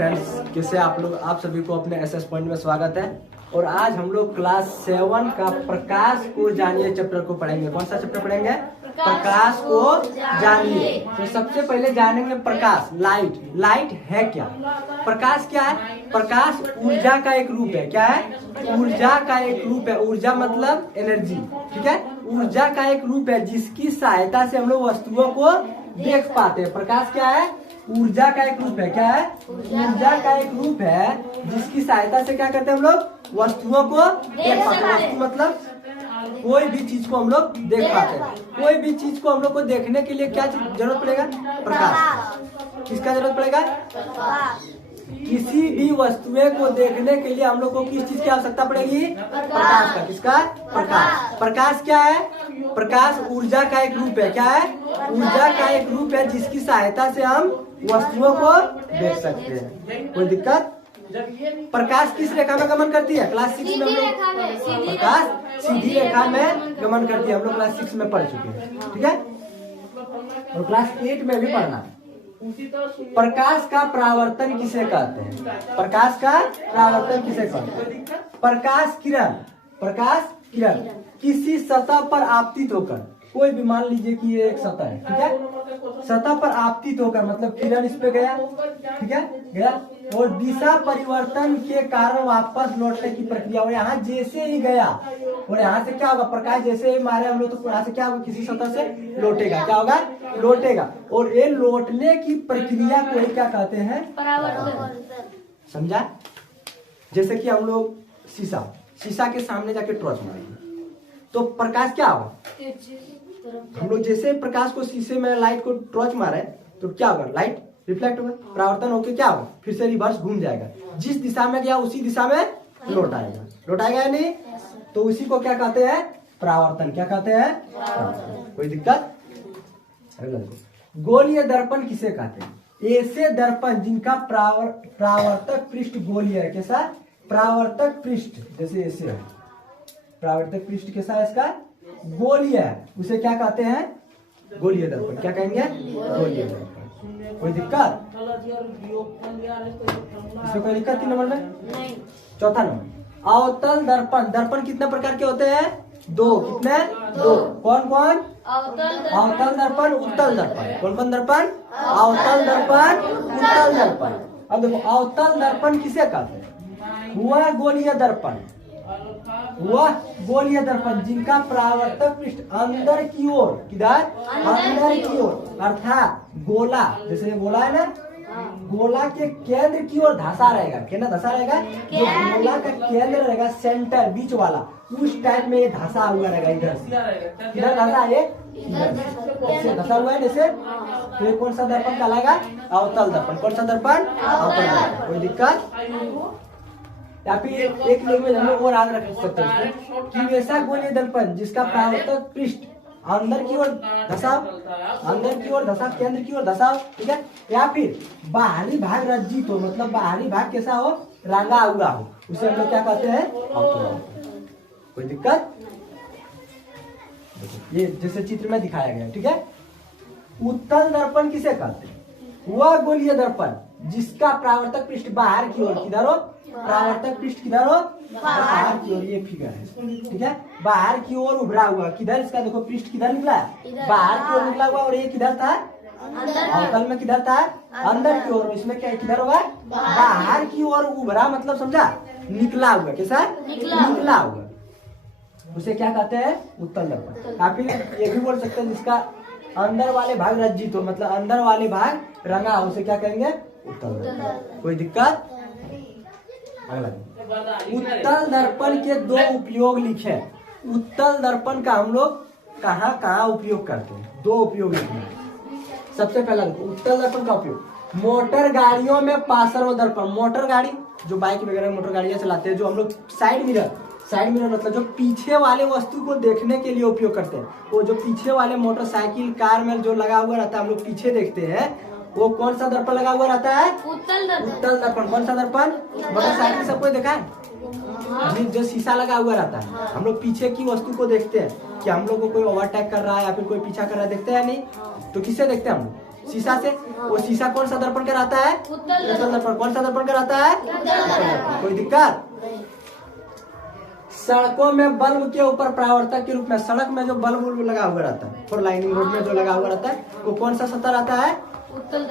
Friends, कैसे आप लोग। आप सभी को अपने एसएस पॉइंट में स्वागत है। और आज हम लोग क्लास 7 का प्रकाश को जानिए चैप्टर को पढ़ेंगे। कौन सा चैप्टर पढ़ेंगे? प्रकाश को जानिए। तो सबसे पहले जानेंगे प्रकाश। लाइट है क्या? प्रकाश क्या है? प्रकाश ऊर्जा का एक रूप है। क्या है? ऊर्जा का एक रूप है। ऊर्जा मतलब एनर्जी, ठीक है। ऊर्जा का एक रूप है जिसकी सहायता से हम लोग वस्तुओं को देख पाते हैं। प्रकाश क्या है? ऊर्जा का एक रूप है। क्या है? ऊर्जा का एक रूप है जिसकी सहायता से क्या करते हैं हम लोग? वस्तुओं को देख पाते हैं। वस्तु मतलब कोई भी चीज को हम लोग देख पाते हैं। कोई भी चीज को हम लोग को देखने के लिए क्या जरूरत पड़ेगा? प्रकाश। किसका जरूरत पड़ेगा? किसी भी वस्तुएं को देखने के लिए हम लोग को किस चीज की आवश्यकता पड़ेगी? प्रकाश का। किसका? प्रकाश। प्रकाश क्या है? प्रकाश ऊर्जा का एक रूप है। क्या है? ऊर्जा का एक रूप है जिसकी सहायता से हम वस्तुओं को देख सकते हैं। कोई दिक्कत? प्रकाश किस रेखा में गमन करती है? क्लास 6 में हम लोग प्रकाश सीधी रेखा में गमन करती है। हम लोग क्लास 6 में पढ़ चुके हैं, ठीक है। और क्लास 8 में भी पढ़ना। प्रकाश का परावर्तन किसे कहते हैं? प्रकाश का परावर्तन किसे कहते हैं? प्रकाश किरण किसी सतह पर आपतित होकर, कोई भी मान लीजिए कि ये एक सतह है, ठीक है। सतह पर आपतित होकर मतलब किरण इस पे गया, ठीक है, गया और दिशा परिवर्तन के कारण वापस लौटने की प्रक्रिया। और यहाँ जैसे ही गया और यहाँ से क्या होगा? प्रकाश जैसे ही मारे हम लोग तो यहाँ से क्या होगा? किसी सतह से लौटेगा। क्या होगा? लौटेगा। और ये लौटने की प्रक्रिया को ही क्या कहते हैं? परावर्तन। समझा? जैसे कि हम लोग शीशा के सामने जाके टॉर्च मारेंगे तो प्रकाश क्या होगा? हम लोग जैसे प्रकाश को शीशे में लाइट को टॉर्च मारे तो क्या होगा? लाइट रिफ्लेक्ट होगा, परावर्तन होकर क्या होगा? फिर से रिवर्स घूम जाएगा। जिस दिशा में गया उसी दिशा में लौट आएगा या नहीं? तो उसी को क्या कहते हैं? परावर्तन। क्या कहते हैं? कोई दिक्कत? गोलीय दर्पण किसे कहते हैं? ऐसे दर्पण जिनका परावर्तक पृष्ठ गोलीय है। कैसा? परावर्तक पृष्ठ जैसे ऐसे है। परावर्तक पृष्ठ कैसा है? इसका गोलीय है। उसे क्या कहते हैं? गोलीय दर्पण। क्या कहेंगे? गोलीय दर्पण। कोई दिक्कत? इसमें कोई दिक्कत? 3 नंबर में नहीं। चौथा नंबर अवतल दर्पण। दर्पण कितने प्रकार के होते हैं? 2। कितने? 2। कौन कौन? अवतल दर्पण, उत्तल दर्पण। कौन कौन दर्पण? अवतल दर्पण, उत्तल दर्पण। अब देखो अवतल दर्पण किसे कहते हैं? हुआ गोलीय दर्पण। गोलीय दर्पण जिनका परावर्तक पृष्ठ अंदर की ओर, किधर? अंदर की ओर, अर्थात गोला, जैसे गोला है ना, गोला के केंद्र की ओर धंसा रहेगा। क्या धंसा रहेगा? जो गोला का केंद्र रहेगा, सेंटर बीच वाला, उस टाइप में ये धंसा हुआ रहेगा। इधर किधर धंसा है? इधर धंसा हुआ है जैसे। तो ये कौन सा दर्पण कहलाएगा? अवतल दर्पण। कौन सा दर्पण? अवतल दर्पण। कोई दिक्कत? या फिर एक लैंग्वेज हम लोग और याद रख सकते हैं कि वैसा गोलीय दर्पण जिसका परावर्तक पृष्ठ अंदर की ओर धंसाव, केंद्र की ओर धंसाव, ठीक है। या फिर बाहरी भाग रज्जित हो, मतलब बाहरी भाग कैसा हो? रंगा हुआ हो, उसे हम लोग क्या कहते हैं? अवतल दर्पण। कोई दिक्कत? ये जैसे चित्र में दिखाया गया, ठीक है। उत्तल दर्पण किसे कहते हैं? वह गोलीय दर्पण जिसका परावर्तक पृष्ठ बाहर की ओर, किधर हो? परावर्तक पृष्ठ किधर हो? बाहर की ओर। ये फिगर है, ठीक है। बाहर की ओर उभरा हुआ। किधर? इसका देखो पृष्ठ किधर निकला है? बाहर की ओर निकला हुआ। और ये किधर था? अवतल में किधर था? अंदर की ओर। इसमें क्या किधर होगा? बाहर की ओर उभरा, मतलब समझा? निकला हुआ। कैसा? निकला हुआ। उसे क्या कहते हैं? उत्तल दर्पण। आप ये भी बोल सकते हैं जिसका अंदर वाले भाग रज्जित हो, मतलब अंदर वाले भाग रंगा हो, उसे क्या कहेंगे? उत्तल दर्पण। कोई दिक्कत? अगला उत्तल दर्पण के 2 उपयोग लिखे। उत्तल दर्पण का हम लोग कहाँ कहाँ उपयोग करते हैं? 2 उपयोग लिखे। सबसे पहला उत्तल दर्पण का उपयोग मोटर गाड़ियों में पार्श्व दर्पण। मोटर गाड़ी जो बाइक वगैरह मोटर गाड़ियां चलाते हैं, जो हम लोग साइड मिरर मतलब जो पीछे वाले वस्तु को देखने के लिए उपयोग करते हैं। वो जो पीछे वाले मोटरसाइकिल कार में जो लगा हुआ रहता है, हम लोग पीछे देखते हैं, वो कौन सा दर्पण लगा हुआ रहता है? उत्तल दर्पण। कौन सा दर्पण? मोटरसाइकिल सबको देखा है? जो शीशा लगा हुआ रहता है, हम लोग पीछे की वस्तु को देखते हैं कि हम लोग को कोई ओवरटेक कर रहा है या फिर कोई पीछा कर रहा है, देखते हैं नहीं? तो किससे देखते हैं हम लोग? शीशा से। वो शीशा कौन सा दर्पण कहलाता है? उत्तल दर्पण। कौन सा दर्पण कहलाता है? कोई दिक्कत? सड़कों में बल्ब के ऊपर परावर्तक के रूप में, सड़क में जो बल्ब लगा हुआ रहता है, 4 लाइनिंग रोड में जो लगा हुआ रहता है, वो कौन सा सतह रहता है? उत्तल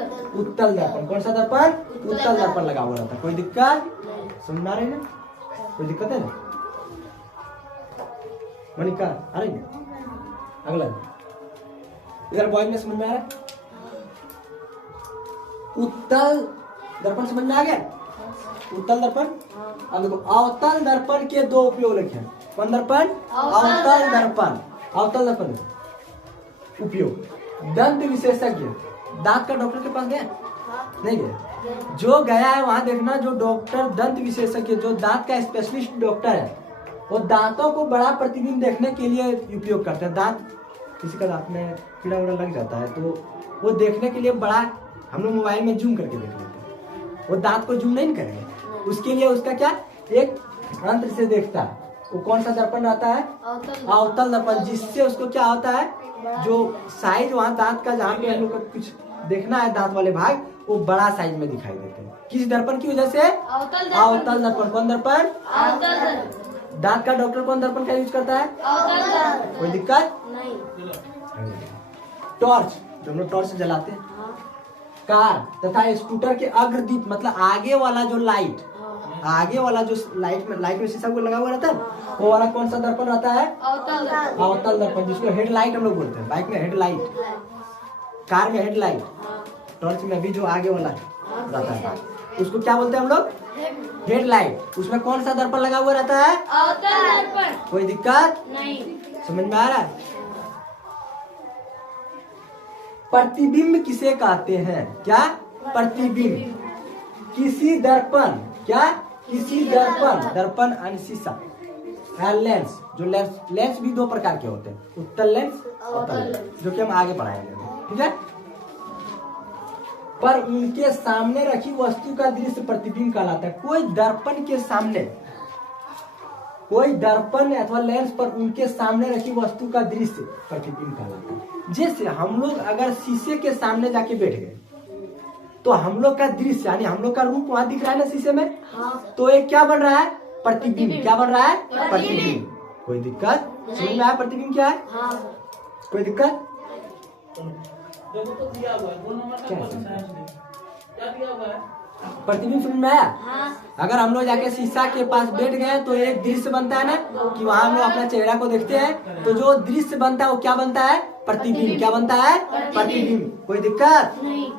दर्पण। कौन सा दर्पण? उत्तल दर्पण लगा हुआ रहता है। कोई दिक्कत? समझ में आ रही है? कोई दिक्कत है? मनिका आ रही है? अगला इधर बॉयज में समझ में आ रहा है? उत्तल दर्पण समझ में आ गया? उत्तल दर्पण। अब देखो अवतल दर्पण के 2 उपयोग लिखे। कौन दर्पण? अवतल दर्पण। अवतल दर्पण उपयोग दंत विशेषज्ञ, दांत का डॉक्टर के पास गया? नहीं गया? जो गया है वहां देखना, जो डॉक्टर दंत विशेषज्ञ, जो दांत का स्पेशलिस्ट डॉक्टर है, वो दांतों को बड़ा प्रतिबिंब देखने के लिए उपयोग करते हैं। दांत, किसी का दांत में कीड़ा उड़ा लग जाता है तो वो देखने के लिए बड़ा, हम लोग मोबाइल में जूम करके देख लेते हैं। वो दांत को जूम नहीं करेंगे, उसके लिए उसका क्या एक यंत्र से देखता है। वो कौन सा दर्पण रहता है? अवतल दर्पण। जिससे उसको क्या होता है, जो साइज वहाँ दांत का, जहाँ पे हम लोग को कुछ देखना है दांत वाले भाग, वो बड़ा साइज में दिखाई देते हैं। किस दर्पण की वजह से? अवतल दर्पण। कौन दर्पण? दांत का डॉक्टर कौन दर्पण का यूज करता है? कोई दिक्कत नहीं। टॉर्च, जो हम लोग टॉर्च जलाते हैं, कार तथा स्कूटर के अग्रदीप, मतलब आगे वाला जो लाइट, आगे वाला जो लाइट में शीशा को लगा हुआ रहता है, वो वाला कौन सा दर्पण रहता है? अवतल दर्पण, जिसको हेडलाइट हम लोग बोलते हैं। बाइक में हेडलाइट, कार में हेडलाइट, टॉर्च में भी जो आगे वाला रहता है उसको क्या बोलते हैं हम लोग? हेडलाइट। उसमें कौन सा दर्पण लगा हुआ रहता है? अवतल दर्पण। कोई दिक्कत नहीं? समझ में आ रहा है? प्रतिबिंब किसे कहते हैं? क्या? प्रतिबिंब। किसी दर्पण, क्या? किसी दर्पण, दर्पण यानी शीशा, लेंस, जो लेंस भी 2 प्रकार के होते हैं, उत्तल लेंस, अवतल लेंस, जो कि हम आगे पढ़ाएंगे। ठीक है? पर उनके सामने रखी वस्तु का दृश्य प्रतिबिंब कहलाता है। कोई दर्पण के सामने, कोई दर्पण अथवा लेंस पर उनके सामने रखी वस्तु का दृश्य प्रतिबिंब कहलाता है। जैसे हम लोग अगर शीशे के सामने जाके बैठ गए तो हम लोग का दृश्य, यानी हम लोग का रूप वहां दिख रहा है ना शीशे में, तो एक क्या बन रहा है? प्रतिबिंब। क्या बन रहा है? प्रतिबिंब। कोई दिक्कत? समझ में आया प्रतिबिंब क्या है? कोई दिक्कत? प्रतिबिंब समझ में आया? अगर हम लोग जाके शीशा के पास बैठ गए तो एक दृश्य बनता है ना, कि वहां हम लोग अपना चेहरा को देखते हैं, तो जो दृश्य बनता है वो क्या बनता है? प्रतिबिंब। क्या बनता है? प्रतिबिंब। कोई दिक्कत नहीं?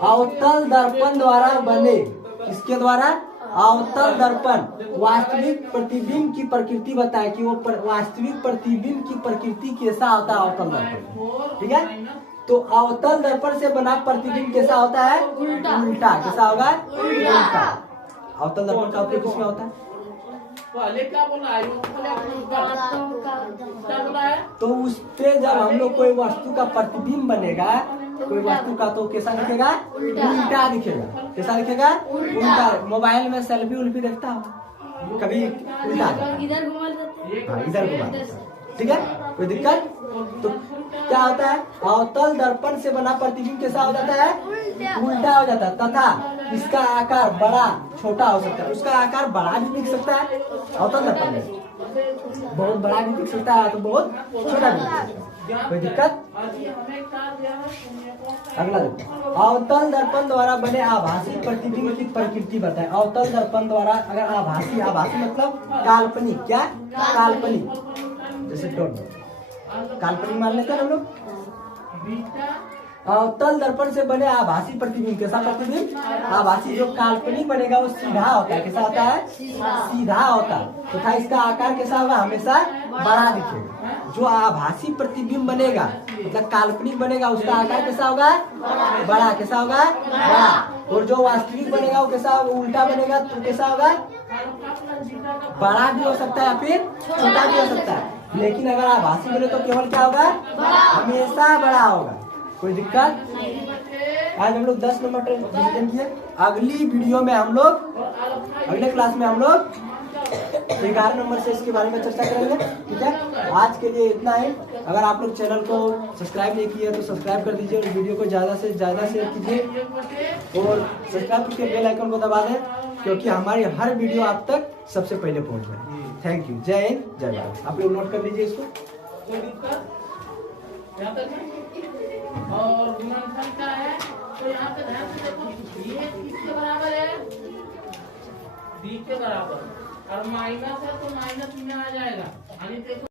अवतल दर्पण द्वारा बने, किसके द्वारा? अवतल दर्पण वास्तविक प्रतिबिंब की प्रकृति बताए कि वो वास्तविक प्रतिबिंब की प्रकृति कैसा होता है अवतल दर्पण। ठीक है? तो अवतल दर्पण से बना प्रतिबिंब कैसा होता है? उल्टा। कैसा होगा? उल्टा। अवतल दर्पण का उपयोग किसमें होता है? तो उस पे जब हम लोग कोई वस्तु का प्रतिबिंब बनेगा, कोई वस्तु का, तो कैसा दिखेगा? उल्टा दिखेगा। कैसा दिखेगा? उल्टा। मोबाइल में सेल्फी उल्फी देखता हो कभी? उल्टा, इधर घुमा। ठीक है? कोई दिक्कत? तो क्या होता है? अवतल दर्पण से बना प्रतिबिंब कैसा हो जाता है? उल्टा हो जाता है, तथा इसका आकार बड़ा छोटा हो सकता है। उसका आकार बड़ा भी दिख सकता है अवतल दर्पण में, बहुत बड़ा भी दिख सकता है, तो बहुत छोटा भी दिख सकता है। कोई दिक्कत? अगला देखो, अवतल दर्पण द्वारा बने आभासी प्रतिबिंब की प्रकृति बताए। अवतल दर्पण द्वारा अगर आभासी, आभासी मतलब काल्पनिक, क्या? काल्पनिक, जैसे काल्पनिक मान लेते हैं हम लोग। अवतल दर्पण से बने आभासी प्रतिबिंब, कैसा प्रतिबिंब? आभासी। जो काल्पनिक बनेगा वो सीधा होता है। कैसा होता है? सीधा होता है, तथा इसका आकार कैसा होगा? हमेशा बड़ा दिखेगा। जो आभासी प्रतिबिंब बनेगा, मतलब काल्पनिक बनेगा, उसका आकार कैसा होगा? बड़ा। कैसा होगा? बड़ा। और जो वास्तविक बनेगा वो कैसा होगा? उल्टा बनेगा, तो कैसा होगा? बड़ा भी हो सकता है फिर छोटा भी हो सकता है, लेकिन अगर आभासी बने तो केवल क्या होगा? हमेशा बड़ा होगा। कोई दिक्कत? आज हम लोग 10 नंबर डिवीजन किए। अगली वीडियो में हम लोग, अगले क्लास में हम लोग तो 11 नंबर से इसके बारे में चर्चा करेंगे। ठीक है, आज के लिए इतना ही। अगर आप लोग चैनल को सब्सक्राइब नहीं किया तो सब्सक्राइब कर दीजिए और वीडियो को ज़्यादा से ज़्यादा शेयर कीजिए और सब्सक्राइब करके बेल आइकन को दबा दें, क्योंकि हमारी हर वीडियो आप तक सबसे पहले पहुंच जाए। Thank you. जय हिंद, जय भारत। आप लोग नोट कर लीजिए इसको। और गुणनफल क्या है, तो यहाँ पे ध्यान से देखो, ये किसके बराबर है, डी के बराबर, और माइनस है तो माइनस में आ जाएगा। यानी देखो